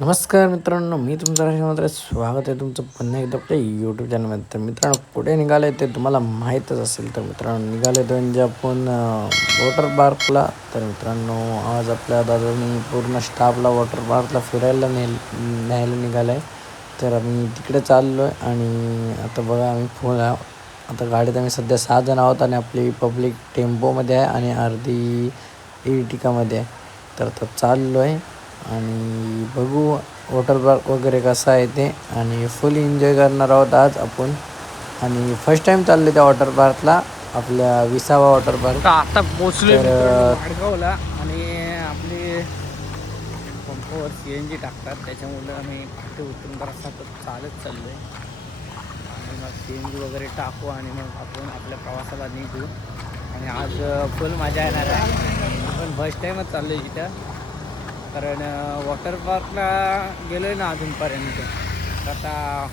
नमस्कार मित्रांनो, मी तुमचं राशीमध्ये स्वागत आहे तुमचं पुन्हा एकदा आपल्या यूट्यूब चॅनलमध्ये. तर मित्रांनो, कुठे निघाले ते तुम्हाला माहीतच असेल. तर मित्रांनो, निघाले तर म्हणजे आपण वॉटर पार्कला. तर मित्रांनो, आज आपल्या दादांनी पूर्ण स्टाफला वॉटर पार्कला फिरायला न्यायला निघालं आहे. तर आम्ही तिकडे चाललो आहे आणि आता बघा आम्ही आता गाडीत आम्ही सध्या 6 जण आहोत आणि आपली पब्लिक टेम्पोमध्ये आहे आणि अर्धी इर्टिकामध्ये आहे. तर आता चाललो आहे आणि बघू वॉटर पार्क वगैरे कसा आहे ते, आणि फुल एन्जॉय करणार आहोत आज आपण. आणि फर्स्ट टाईम चाललो त्या वॉटर पार्कला, आपल्या विसावा वॉटर पार्क. आता पोचलोय तर वाडगावला आणि आपली पंपावर CNG टाकतात, त्याच्यामुळे आम्ही पाठी उतरून जरा चालत चाललो आहे आणि मग CNG वगैरे टाकू आणि मग आपण आपल्या प्रवासाला निघू. आणि आज फुल मजा येणार आहे. आपण फर्स्ट टाईमच चाललो आहे तिथं, कारण वॉटर पार्कला गेलो आहे ना अजूनपर्यंत. तर आता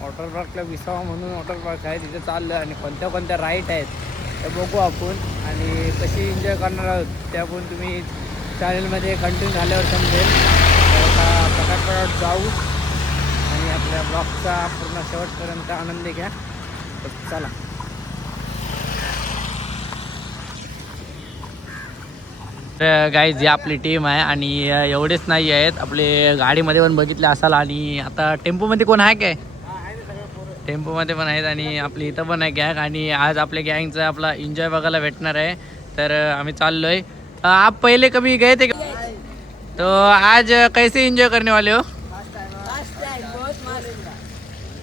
वॉटर पार्कला विसावा म्हणून वॉटर पार्क आहे, तिथे चाललं आणि कोणत्या कोणत्या राईट आहेत ते बघू आपण आणि कशी एन्जॉय करणार आहोत ते आपण तुम्ही चॅनलमध्ये कंटिन्यू झाल्यावर समजेल. तर आता पटापट जाऊ आणि आपल्या ब्लॉगचा पूर्ण शेवटपर्यंत आनंद घ्या. तर चला. तर गाईज ही आपली टीम आहे आणि एवढेच नाही आहेत, आपले गाडीमध्ये पण बघितले असाल. आणि आता टेम्पोमध्ये कोण आहे काय? टेम्पोमध्ये पण आहेत आणि आपली इथं पण आहे गँग. आणि आज आपल्या गँगचा आपला एन्जॉय बघायला भेटणार आहे. तर आम्ही चाललो आहे. आप पहिले कभी गए थे तो आज कैसे एंजॉय करने वाले हो?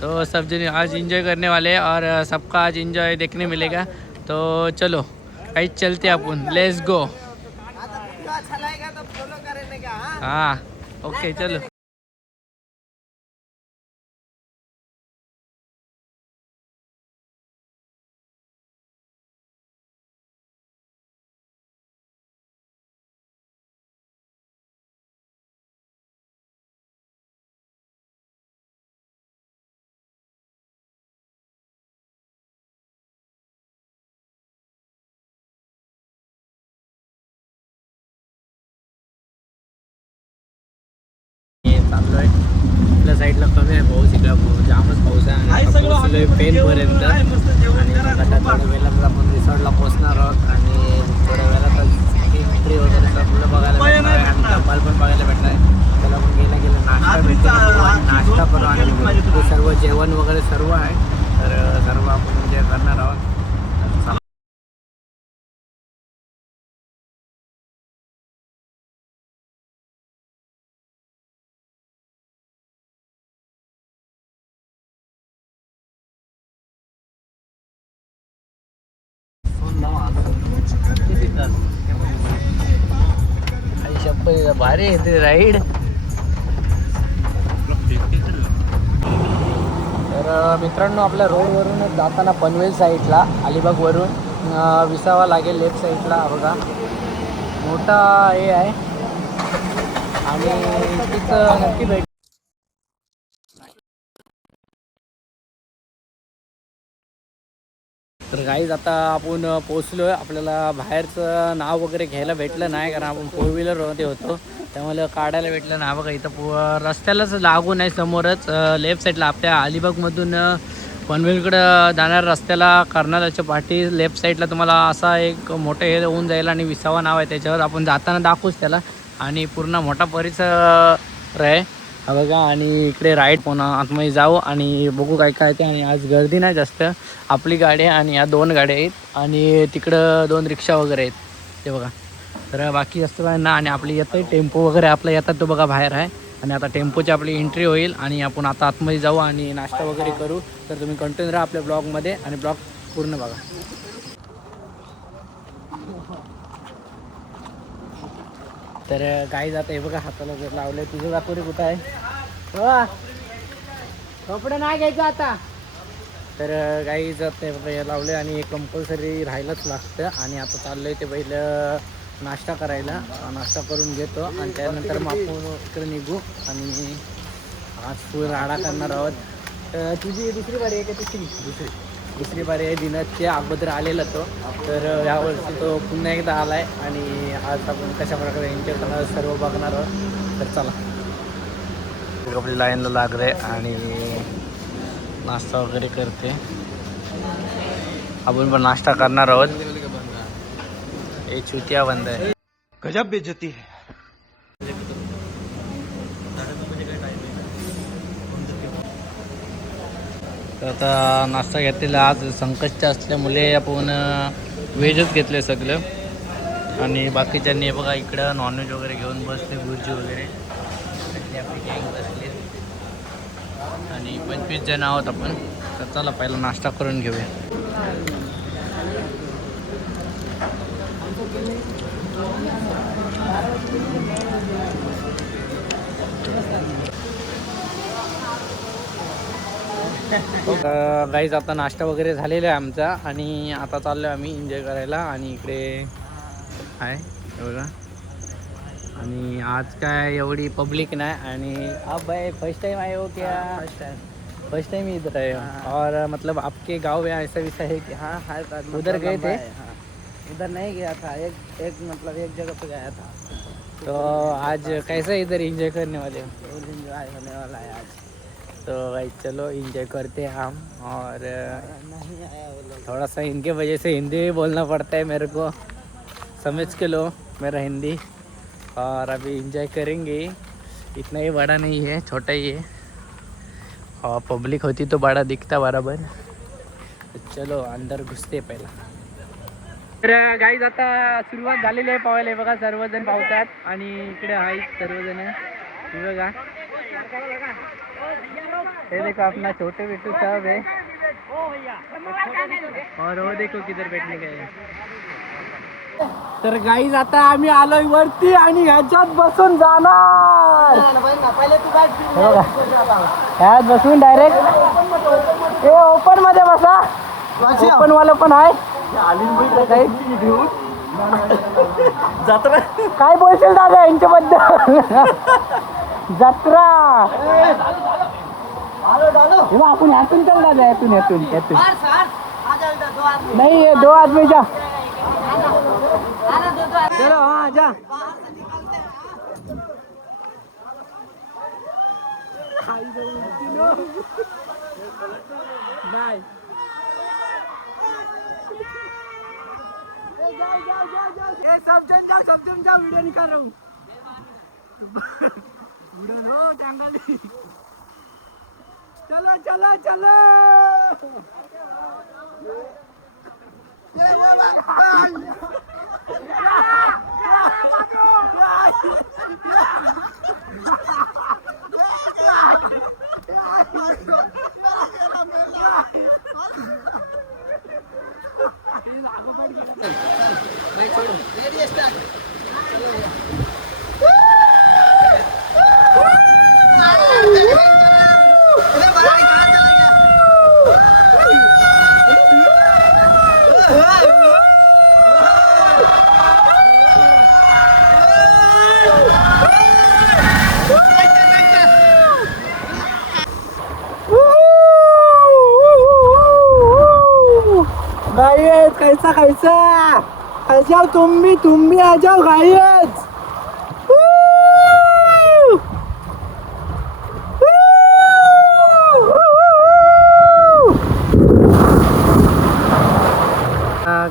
तो सब जन आज एंजॉय करने वाले हैं और सबका आज एंजॉय देखने मिलेगा. तो चलो काही चलते आपण, लेट्स गो. हाँ ओके चलो. चाललो आहे आपल्या साईडला कमी आहे पाऊस, इकडं जामच पाऊस आहे आणि पोहोचलो आहे पेनपर्यंत. आणि आता थोड्या वेळात आपण रिसॉर्टला पोहोचणार आहोत आणि थोड्या वेळातच एंट्री वगैरे सगळं बघायला भेटणार आहे आणि कपाल पण बघायला भेटणार आहे. त्याला पण गेलं नाश्ता भेटतो, नाश्ता करू आणि ते सर्व जेवण वगैरे सर्व आहे. तर सर्व आपण एन्जॉय करणार आहोत. भारी येते राईड. तर मित्रांनो, आपल्या रोडवरून जाताना पनवेल साईडला अलिबागवरून विसावा लागेल लेफ्ट साईडला बघा, मोठा हे आहे आणि तिथं नक्की भेट. तर गाईज आता आपण पोचलो आहे. आपल्याला बाहेरचं नाव वगैरे घ्यायला भेटलं नाही, कारण आपण 4 व्हीलरमध्ये होतो, त्यामुळे काढायला भेटलं नाही. बघा इथं रस्त्यालाच लागून आहे, समोरच लेफ्ट साईडला आपल्या अलिबागमधून पनवेलकडं जाणाऱ्या रस्त्याला कर्नाटकच्या पाठी लेफ्ट साईडला तुम्हाला असा एक मोठं हे होऊन जाईल आणि विसावा नाव आहे त्याच्यावर. आपण जाताना दाखवूच त्याला आणि पूर्ण मोठा परिसर आहे हा बघा. आणि इकडे राईट पुन्हा आतमध्ये जाऊ आणि बघू काय काय ते. आणि आज गर्दी नाही जास्त, आपली गाडी आहे आणि या 2 गाड्या आहेत आणि तिकडं 2 रिक्षा वगैरे आहेत ते बघा. तर बाकी जास्त काय ना. आणि आपली येतं टेम्पो वगैरे आपला येतात तो बघा बाहेर आहे. आणि आता टेम्पोची आपली एंट्री होईल आणि आपण आता आतमध्ये जाऊ आणि नाश्ता वगैरे करू. तर तुम्ही कंटिन्यू राहा आपल्या ब्लॉगमध्ये आणि ब्लॉग पूर्ण बघा. तर काही जातं हे बघा, हाताला जर लावलं तुझं दाखवले कुठं आहे कपडे नाही घ्यायचं आता. तर काही जातं हे लावले आणि कंपल्सरी राहायलाच लागतं. आणि आता चाललं आहे ते पहिलं नाश्ता करायला, नाश्ता करून घेतो आणि त्यानंतर मग आपण इकडे निघू आणि आज फुल राडा करणार आहोत. तुझी दुसरी बारी आहे का? दुसरी बारी आहे. दिनाच्या अगोदर आलेला तो, तर यावर्षी तो पुन्हा एकदा आला आहे आणि आज आपण कशा प्रकारे एन्जॉय करणार सर्व बघणार आहोत. तर चला. आपली लाईनला लागले आणि नाश्ता वगैरे करते. आपण पण नाश्ता करणार आहोत. हे चुतिया बंद आहे. गजब बेइज्जती है. तर आता नाश्ता घेतलेला आज संकष्ट असल्यामुळे आपण व्हेजच घेतले सगळं. आणि बाकीच्यांनी हे बघा इकडं नॉनव्हेज वगैरे घेऊन बसले, भुर्जी वगैरे आपली गँग बसले. आणि 25 जण आहोत आपण. तर चला पहिला नाश्ता करून घेऊया. गाईज आता नाश्ता वगैरे झालेला आहे आमचा आणि आता चाललो आम्ही एन्जॉय करायला. आणि इकडे आहे बघा. आणि आज काय एवढी पब्लिक नाही. आणि आप भाई फर्स्ट टाइम आए हो क्या? फर्स्ट टाइम इधर आए हो. और मतलब आपके गांव में ऐसा वैसा है कि हाँ हाँ उधर गए थे? हाँ, उधर नहीं गया था. एक जगह पे गया था. तो आज कैसा इधर एंजॉय करने वाले हो? फुल एंजॉय होने वाला है आज. तो भाई चलो एंजॉय करते हैं हम. और नहीं आया वो लोग. थोड़ा सा इनके वजह से हिंदी भी बोलना पड़ता है मेरे को. समझ के लो मेरा हिंदी. और अभी एंजॉय करेंगे. इतना ही बड़ा नहीं है, छोटा ही है. और पब्लिक होती तो बड़ा दिखता बराबर. तो चलो अंदर घुसते पहिला. तर गाईज आता सुरुवात झालेली आहे पावायला. बघा सर्वजण पावतात आणि इकडे आहेत सर्वजण. हे बघा, ये देखो अपना छोटे बिट्टू साहब है. और वो देखो किधर बैठने गए. तर गाईज आता आम्ही आलोय वरती आणि ह्याच्यात बसून जाणार. ह्यात बसून डायरेक्ट ओपन मध्ये बसा. ओपन वाला पण आहे. जत्रा काय बोलशील दादा यांच्याबद्दल? जत्रा. आपण ह्यातून चल दादा, यातून यातून यातून. नहीं ये 2 आदमी जा. चलो हाँ जा. नहीं सब जन जाओ. वीडियो निकाल रहा हूँ. वीडियो जंगल. चलो चलो चलो. गाइस कैसा कैसा आ जाओ, तुम भी आ जाओ गाइस.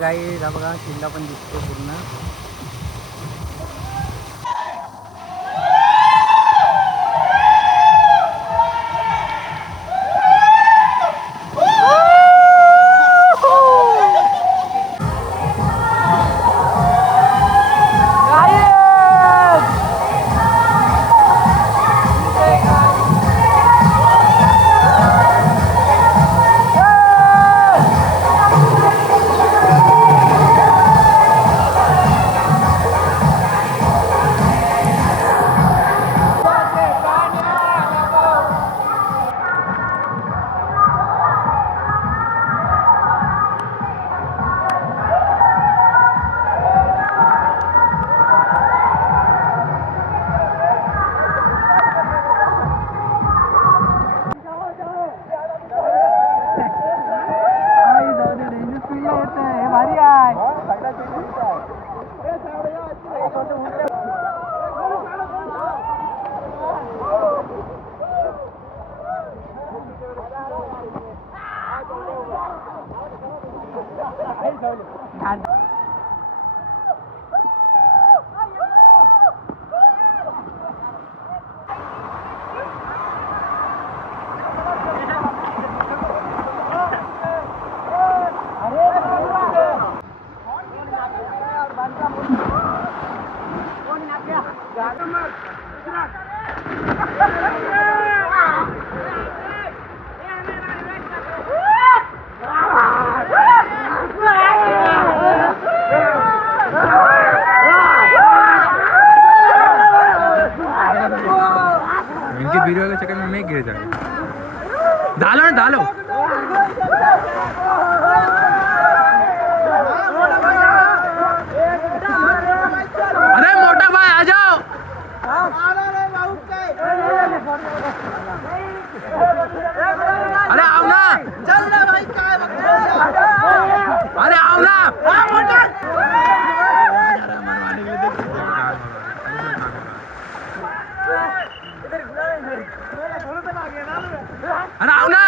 गाइस हा बघा किल्ला पण दिसतो पूर्ण. इनके वीडियो के चक्कर में मैं गिर जाऊंगा। डालो ना डालो। अरे मोटा भाई आ जाओ। अरे आओ ना। अरे आओ ना। अरे आओ ना।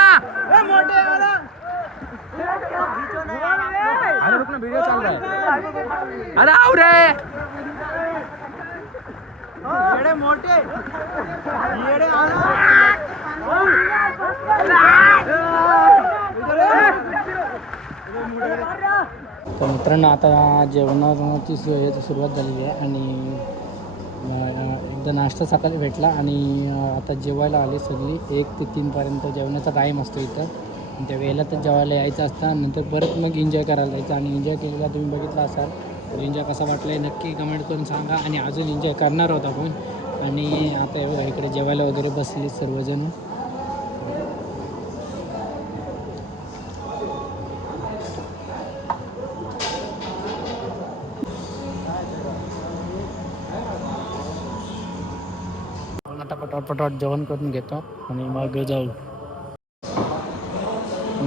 अरे रुक ना वीडियो चल रहा है। अरे आओ रे। येड़े मोटे येड़े तर मित्रांनो आता जेवणाची सुरुवात झालेली आहे आणि एकदा नाश्ता सकाळी भेटला आणि आता जेवायला आले सगळी 1 ते 3पर्यंत जेवणाचा टाईम असतो इथं आणि त्या वेळेला तर जेवायला यायचं असतं नंतर परत मग एन्जॉय करायला जायचं आणि एन्जॉय केलेला तुम्ही बघितला असाल तर एन्जॉय कसा वाटला आहे नक्की कमेंट करून सांगा आणि अजून एन्जॉय करणार आहोत आपण आणि आता हे बघा इकडे जेवायला वगैरे बसले सर्वजण आता पटापट जेवण करून घेतो आणि मग जाऊ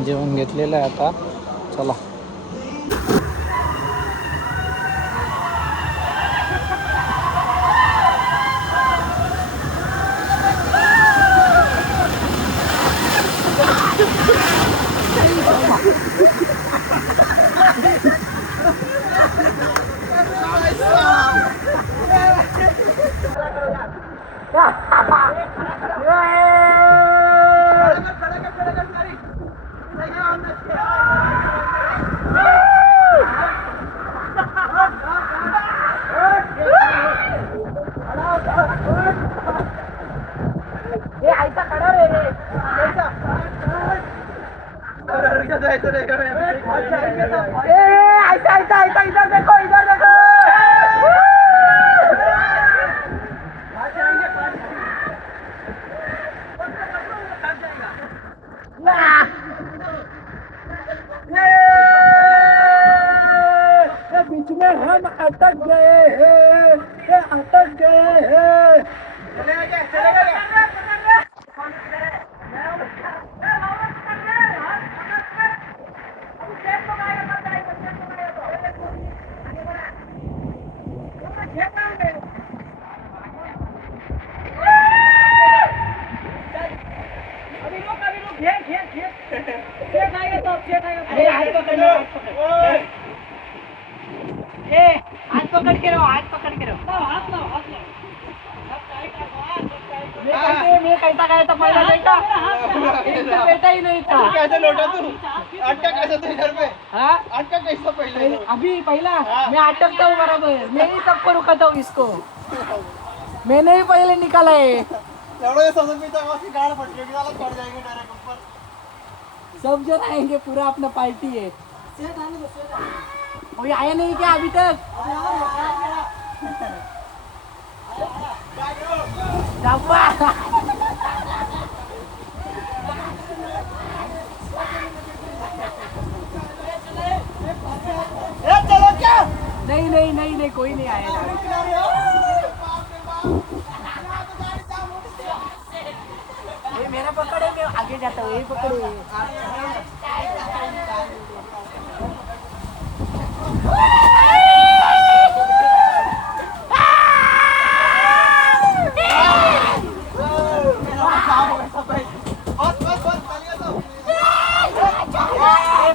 जेवण घेतलेलं आहे आता चला बीच में हम अटक गए हैं अटक गए हैं हाथ पकड़ के रहो हाथ पकड़ के रहो हाथ लाओ मैं कहता गया था पहला बेटा बेटा ही नहीं था कैसे लौटा तू अटका कैसे थे घर पे हाँ अटका कैसे पहले अभी पहला मैं अटकता हूँ बराबर मैं ही सबको रुकाता हूँ इसको मैंने ही पहले निकाला है एवढं समझ में तो वहां गाड़ फट गई वाला चढ़ जाएंगे डायरेक्ट ऊपर सब जन आएंगे पूरा अपना पार्टी है कोई आया नहीं क्या अभी तक डब्बा चलो क्या नहीं नहीं नहीं नहीं कोई नहीं आया ये मेरा पकड़े मैं आगे जाता हूँ यही पकड़ो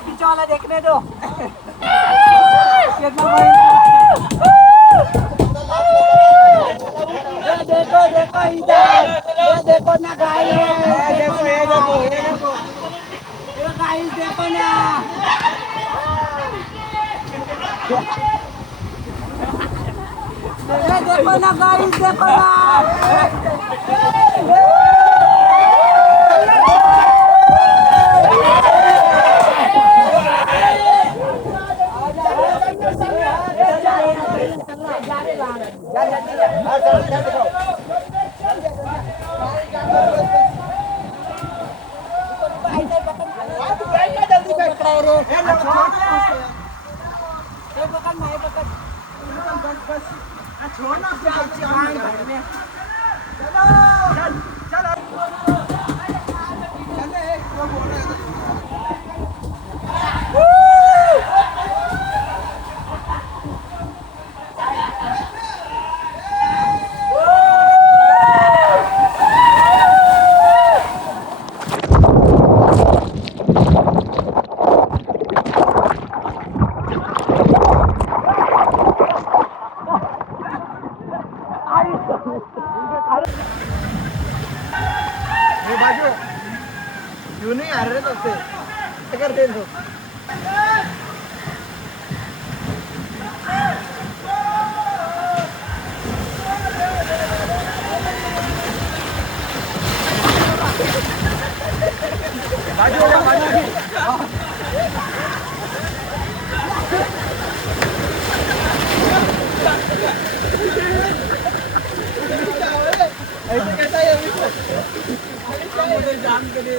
पीछे वाला देखने दो क्यों नहीं आ रहे तब से करते तो ऐसे कैसा है जान के लिए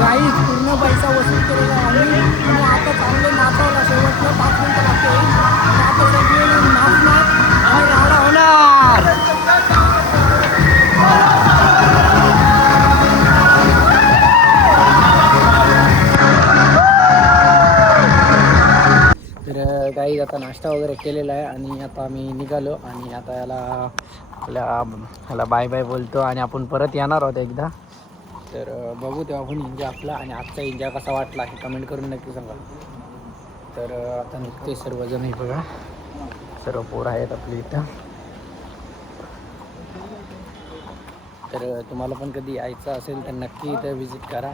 गाईज पूर्ण पैसा वसूल केलेला आहे आम्ही आणि आता चांगले नाचायला शेवटला 5 मिनिटं लागते आता सगळे नाचणार आणि राडा होणार. तर काही आता नाश्ता वगैरे केलेला आहे आणि आता आम्ही निघालो आणि आता ह्याला बाय बाय बोलतो आणि आपण परत येणार आहोत एकदा. तर बघू तेव्हा आपण एन्जॉय आपला आणि आजचा एन्जॉय कसा वाटला हे कमेंट करून नक्की सांगा. तर आता निघते सर्वजण हे बघा सर्व पोरं आहेत आपली इथं. तर तुम्हाला पण कधी यायचं असेल तर नक्की इथं विजिट करा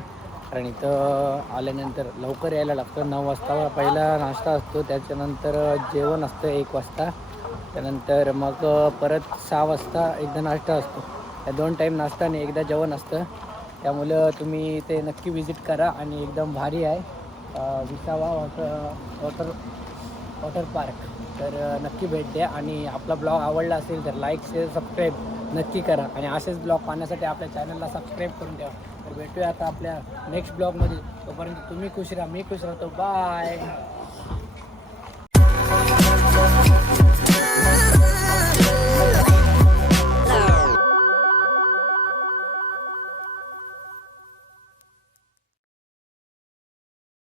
कारण इथं आल्यानंतर लवकर यायला लागतं. 9 वाजता पहिला नाश्ता असतो त्याच्यानंतर जेवण असतं 1 वाजता त्यानंतर मग परत 6 वाजता एकदा नाश्ता असतो. या 2 टाईम नाश्ता आणि एकदा जेवण असतं त्यामुळं तुम्ही ते नक्की विजिट करा आणि एकदम भारी आहे विसावा वॉटर पार्क. तर नक्की भेट द्या आणि आपला ब्लॉग आवडला असेल तर लाईक शेअर सबस्क्राईब नक्की करा आणि असेच ब्लॉग पाहण्यासाठी आपल्या चॅनलला सबस्क्राईब करून ठेवा. तर भेटूया आता आपल्या नेक्स्ट ब्लॉगमध्ये. तोपर्यंत तुम्ही खुश राहा मी खुश राहतो. बाय.